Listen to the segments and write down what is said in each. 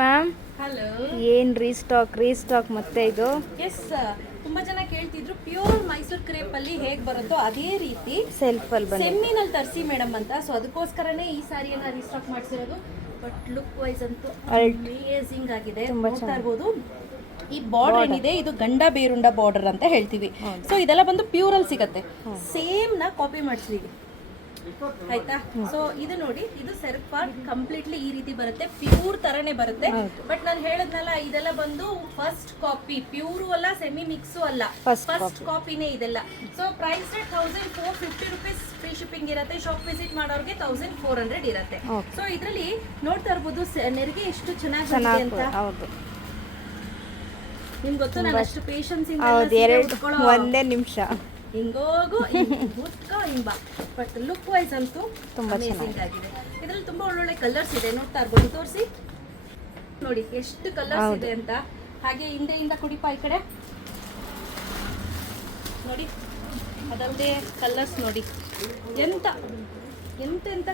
Ma'am. Hello. ಏನು restock ಮತ್ತೆ ಇದು? ಎಸ್, ತುಂಬಾ ಜನ ಕೇಳ್ತಿದ್ರು ಪ್ಯೂರ್ ಮೈಸೂರು ಕ್ರೇಪ್ ಅಲ್ಲಿ ಹೇಗೆ ಬರುತ್ತೋ ಅದೇ ರೀತಿ ಸೆಲ್ಫಲ್ಲಿ ಬಂದಿದೆ, ಸೆಮ್ಮಿನಲ್ಲಿ ತರಿಸಿ ಮೇಡಮ್ ಅಂತ. ಸೊ ಅದಕ್ಕೋಸ್ಕರನೇ ಈ ಸಾರಿಯನ್ನ ರೀಸ್ಟಾಕ್ ಮಾಡಿಸಿರೋದು. ಬಟ್ ಲುಕ್ ವೈಸ್ ಅಂತೂ ಅಮೇಜಿಂಗ್ ಆಗಿದೆ, ನೋಡ್ತಾ ಇರ್ಬೋದು. ಈ ಬಾರ್ಡರ್ ಏನಿದೆ ಇದು ಗಂಡ ಬೇರುಂಡ ಬಾರ್ಡರ್ ಅಂತ ಹೇಳ್ತೀವಿ. ಸೊ ಇದೆಲ್ಲ ಬಂದು ಪ್ಯೂರ್ ಅಲ್ಲಿ ಸಿಗತ್ತೆ. ಸೇಮ್ ನ ಕಾಪಿ ಮಾಡಿಸಿದೀವಿ, ಆಯ್ತಾ. ಸೊ ಇದು ನೋಡಿ, ಇದು ಸೆಲ್ಫ್ ಪಾರ್ಟ್ ಕಂಪ್ಲೀಟ್ಲಿ ಈ ರೀತಿ ಬರುತ್ತೆ, ಪ್ಯೂರ್ ತರನೇ ಬರುತ್ತೆ. ಬಟ್ ನಾನು ಹೇಳದ್ನಲ್ಲ, ಇದೆಲ್ಲ ಬಂದು ಫಸ್ಟ್ ಕಾಪಿ, ಪ್ಯೂರು ಅಲ್ಲ, ಸೆಮಿ ಮಿಕ್ಸು ಅಲ್ಲ, ಫಸ್ಟ್ ಕಾಪಿನೇ ಇದೆಲ್ಲ. So price 1450 rupees, free shipping ಇರುತ್ತೆ. ಶಾಪ್ ವಿಸಿಟ್ ಮಾಡೋರಿಗೆ 1400 ಇರುತ್ತೆ. ಸೊ ಇದರಲ್ಲಿ ನೋಡ್ತಾ ಇರ್ಬೋದು ನೆರಿಗೆ ಎಷ್ಟು ಚೆನ್ನಾಗಿ ಅಂತ. ನಿಮ್ಗೆ ಗೊತ್ತು, ನಾನು ಅಷ್ಟು ಪೇಷನ್ಸ್ ಒಂದೇ ನಿಮಿಷ ಹಿಂಗೋಗು ಹುಟ್ಕೋ ಹಿಂಬ. ಬಟ್ ಲುಕ್ ವೈಸ್ ಅಂತೂ ತುಂಬಾ ಅಮೇಜಿಂಗ್ ಆಗಿದೆ. ಇದರಲ್ಲಿ ತುಂಬಾ ಒಳ್ಳೊಳ್ಳೆ ಕಲರ್ಸ್ ಇದೆ, ನೋಡ್ತಾ ಇರ್ಬೋದು. ತೋರಿಸಿ ನೋಡಿ ಎಷ್ಟು ಕಲರ್ಸ್ ಇದೆ ಅಂತ. ಹಾಗೆ ಹಿಂದೆಯಿಂದ ಕುಡಿಪ ಈ ಕಡೆ ನೋಡಿ, ಅದಲ್ಲದೆ ಕಲರ್ಸ್ ನೋಡಿ ಎಂತ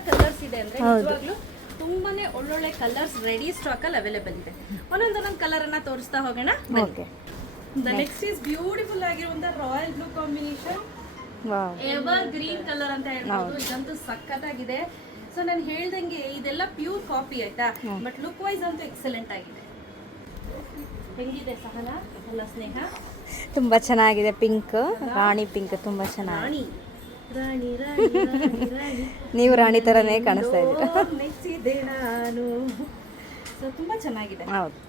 ಕಲರ್ಸ್ ಇದೆ ಅಂದ್ರೆ ನಿಜವಾಗ್ಲೂ ತುಂಬಾನೇ ಒಳ್ಳೊಳ್ಳೆ ಕಲರ್ಸ್ ರೆಡಿ ಸ್ಟಾಕ್ ಅಲ್ಲಿ ಅವೈಲೇಬಲ್ ಇದೆ. ಒಂದೊಂದೊಂದೊಂದು ಕಲರ್ ಅನ್ನ ತೋರಿಸ್ತಾ ಹೋಗೋಣ. The next is ಬ್ಯೂಟಿಫುಲ್ ಆಗಿರುವಂತ royal blue combination, ever green colour ಅಂತ ಹೇಳ್ಬೋದು. ಇದಂತೂ ಸಖತ್ತಾಗಿದೆ. ಸೊ ನಾನು ಹೇಳ್ದಂಗೆ ಇದೆಲ್ಲ ಪ್ಯೂರ್ ಕಾಪಿ ಆಯ್ತಾ, ಬಟ್ ಲುಕ್ ವೈಸ್ ಅಂತೂ ಎಕ್ಸಲೆಂಟ್ ಆಗಿದೆ. ಹೆಂಗಿದೆ ಸಹನಾ? ಅಲ್ಲ ಸ್ನೇಹ, ತುಂಬಾ ಚೆನ್ನಾಗಿದೆ. ಪಿಂಕ್, ರಾಣಿ ಪಿಂಕ್ ತುಂಬಾ ಚೆನ್ನಾಗಿ. ರಾಣಿ ರಾಣಿ ರಾಣಿ ರಾಣಿ ನೀವು ರಾಣಿ ತರನೇ ಕಾಣಿಸ್ತಾ ಇದ್ದೀರಾ. ಮೆಚ್ಚಿದೆ ನಾನು. ಸೊ ತುಂಬಾ ಚೆನ್ನಾಗಿದೆ. ಹೌದು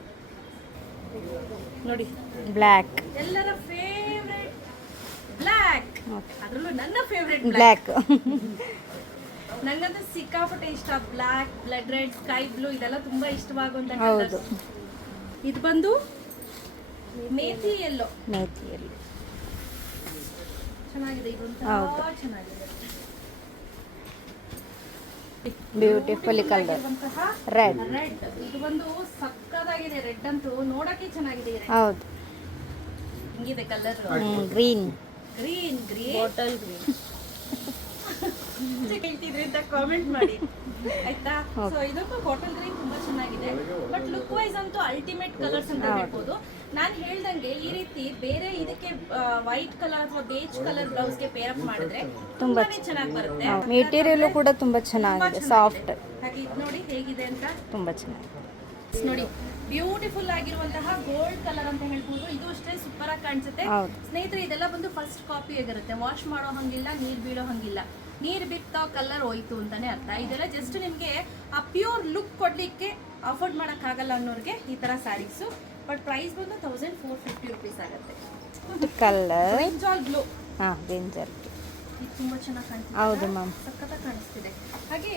ನೋಡಿ, ಬ್ಲ್ಯಾಕ್, ಎಲ್ಲರ ಫೇವ್ರೆಟ್ ಬ್ಲ್ಯಾಕ್, ಅದರಲ್ಲೂ ನನ್ನ ಫೇವ್ರೆಟ್ ಬ್ಲ್ಯಾಕ್. ನಂಗಂತೂ ಸಿಕ್ಕಾಪಟ್ಟೆ ಇಷ್ಟ. Black, blood red, sky blue ಇದೆಲ್ಲ ತುಂಬಾ ಇಷ್ಟವಾಗುವಂತ. ಇದು ಬಂದು ಮೇಥಿ ಎಲ್ಲೋ, ಚೆನ್ನಾಗಿದೆ. ಇದು ಚೆನ್ನಾಗಿದೆ, ಬ್ಯೂಟಿಫುಲ್ ಕಲರ್. ರೆಡ್, ಇದು ಬಂದು ಸಕ್ಕತ್ತಾಗಿದೆ. ರೆಡ್ ಅಂತೂ ನೋಡಕ್ಕೆ ಚೆನ್ನಾಗಿದೆ. ಹೌದು. ಹಿಂಗಿದೆ ಕಲರ್. ಗ್ರೀನ್, ಬಾಟಲ್ ಗ್ರೀನ್ ಹೇಳ್ತಿದ್ರಿ ಅಂತ ಕಾಮೆಂಟ್ ಮಾಡಿ, ಆಯ್ತಾ. ಸೊ ಇದಕ್ಕೂ ಬಾಟಲ್ ಗ್ರೀನ್ ತುಂಬಾ ಚೆನ್ನಾಗಿದೆ. ಬಟ್ ಲುಕ್ ವೈಸ್ ಅಂತೂ ಅಲ್ಟಿಮೇಟ್ ಕಲರ್ಸ್ ಅಂತ ಹೇಳ್ಬೋದು. ನಾನು ಹೇಳ್ದಂಗೆ ಈ ರೀತಿ ಬೇರೆ ಇದಕ್ಕೆ ವೈಟ್ ಕಲರ್ ಅಥವಾ ಬೇಜ್ ಕಲರ್ ಬ್ಲೌಸ್ ಗೆ ಪೇರ್ ಅಪ್ ಮಾಡಿದ್ರೆ ತುಂಬಾನೇ ಚೆನ್ನಾಗಿ ಬರುತ್ತೆ. ಮೆಟೀರಿಯಲ್ ಕೂಡ ತುಂಬಾ ಚೆನ್ನಾಗಿದೆ, ಸಾಫ್ಟ್. ಹಾಗೆ ಇದು ನೋಡಿ ಹೇಗಿದೆ ಅಂತ, ತುಂಬಾ ಚೆನ್ನಾಗಿದೆ ನೋಡಿ. ಬ್ಯೂಟಿಫುಲ್ ಆಗಿರುವಂತಹ ಗೋಲ್ಡ್ ಕಲರ್ ಅಂತ ಹೇಳ್ಬೋದು. ಇದು ಅಷ್ಟೇ ಸೂಪರ್ ಆಗಿ ಕಾಣಿಸುತ್ತೆ ಸ್ನೇಹಿತರೆ. ಇದೆಲ್ಲ ಬಂದು ಫಸ್ಟ್ ಕಾಪಿ ಆಗಿರುತ್ತೆ, ವಾಶ್ ಮಾಡೋ ಹಂಗಿಲ್ಲ, ನೀರ್ ಬೀಳೋ ಹಂಗಿಲ್ಲ. ನೀರ್ ಬಿತ್ತ ಕಲರ್ ಹೋಯ್ತು ಅಂತಾನೆ ಅರ್ಥ. ಇದೆಲ್ಲ ಜಸ್ಟ್ ನಿಮ್ಗೆ ಆ ಪ್ಯೂರ್ ಲುಕ್ ಕೊಡ್ಲಿಕ್ಕೆ ಅಫೋರ್ಡ್ ಮಾಡಕ್ ಆಗಲ್ಲ ಅನ್ನೋರ್ಗೆ ಈ ತರ ಸ್ಯಾರೀಸು. ಬಟ್ ಪ್ರೈಸ್ ಬಂದು 1450 ರೂಪೀಸ್ ಆಗುತ್ತೆ. ಕಲರ್ ಬ್ರಿಂಜಾಲ್ ಬ್ಲೂ, ಬ್ರಿಂಜಾಲ್ ಇದು ತುಂಬಾ ಚೆನ್ನಾಗಿ ಕಾಣಿಸ್ತಿದೆ. ಹೌದು ಮ್ಯಾಮ್, ಸಖತ್ತಾಗಿ ಕಾಣಿಸ್ತಿದೆ. ಹಾಗೆ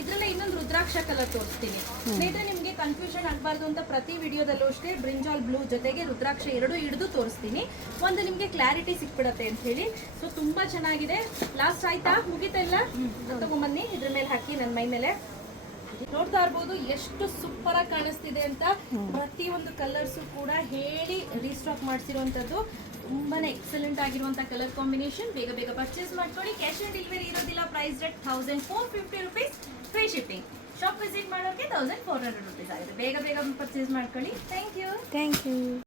ಇದ್ರಲ್ಲೇ ಇನ್ನೊಂದು ರುದ್ರಾಕ್ಷ ಕಲರ್ ತೋರಿಸ್ತೀನಿ ಸ್ನೇಹಿತರೆ. ನಿಮಗೆ ಕನ್ಫ್ಯೂಷನ್ ಆಗಬಾರ್ದು ಅಂತ ಪ್ರತಿ ವಿಡಿಯೋದಲ್ಲೂ ಅಷ್ಟೇ ಬ್ರಿಂಜಾಲ್ ಬ್ಲೂ ಜೊತೆಗೆ ರುದ್ರಾಕ್ಷ ಎರಡು ಹಿಡಿದು ತೋರಿಸ್ತೀನಿ. ಒಂದು ನಿಮಗೆ ಕ್ಲಾರಿಟಿ ಸಿಕ್ಬಿಡತ್ತೆ ಅಂತ ಹೇಳಿ. ಸೊ ತುಂಬಾ ಚೆನ್ನಾಗಿದೆ. ಲಾಸ್ಟ್ ಆಯ್ತಾ, ಮುಗಿತಾ ಇಲ್ಲ, ತಗೊಂಬನ್ನಿ ಇದ್ರ ಮೇಲೆ ಹಾಕಿ ನನ್ನ ಮೈ ಮೇಲೆ. ನೋಡ್ತಾ ಇರ್ಬೋದು ಎಷ್ಟು ಸೂಪರ್ ಆಗಿ ಕಾಣಿಸ್ತಿದೆ ಅಂತ. ಪ್ರತಿಯೊಂದು ಕಲರ್ಸು ಕೂಡ ಹೇಳಿ ರೀಸ್ಟಾಕ್ ಮಾಡಿಸಿರುವಂತದ್ದು. ತುಂಬಾನೇ ಎಕ್ಸಲೆಂಟ್ ಆಗಿರುವಂತ ಕಲರ್ ಕಾಂಬಿನೇಷನ್. ಬೇಗ ಬೇಗ ಪರ್ಚೇಸ್ ಮಾಡ್ಕೊಳ್ಳಿ. ಕ್ಯಾಶ್ ಆನ್ ಡೆಲಿವರಿ ಇರೋದಿಲ್ಲ. Price rate 1450 rupees, free shipping. Shop visit ಮಾಡೋಕೆ 1400 ರೂಪೀಸ್ ಆಗಿದೆ. ಬೇಗ ಬೇಗ ಪರ್ಚೇಸ್ ಮಾಡ್ಕೊಳ್ಳಿ. Thank you.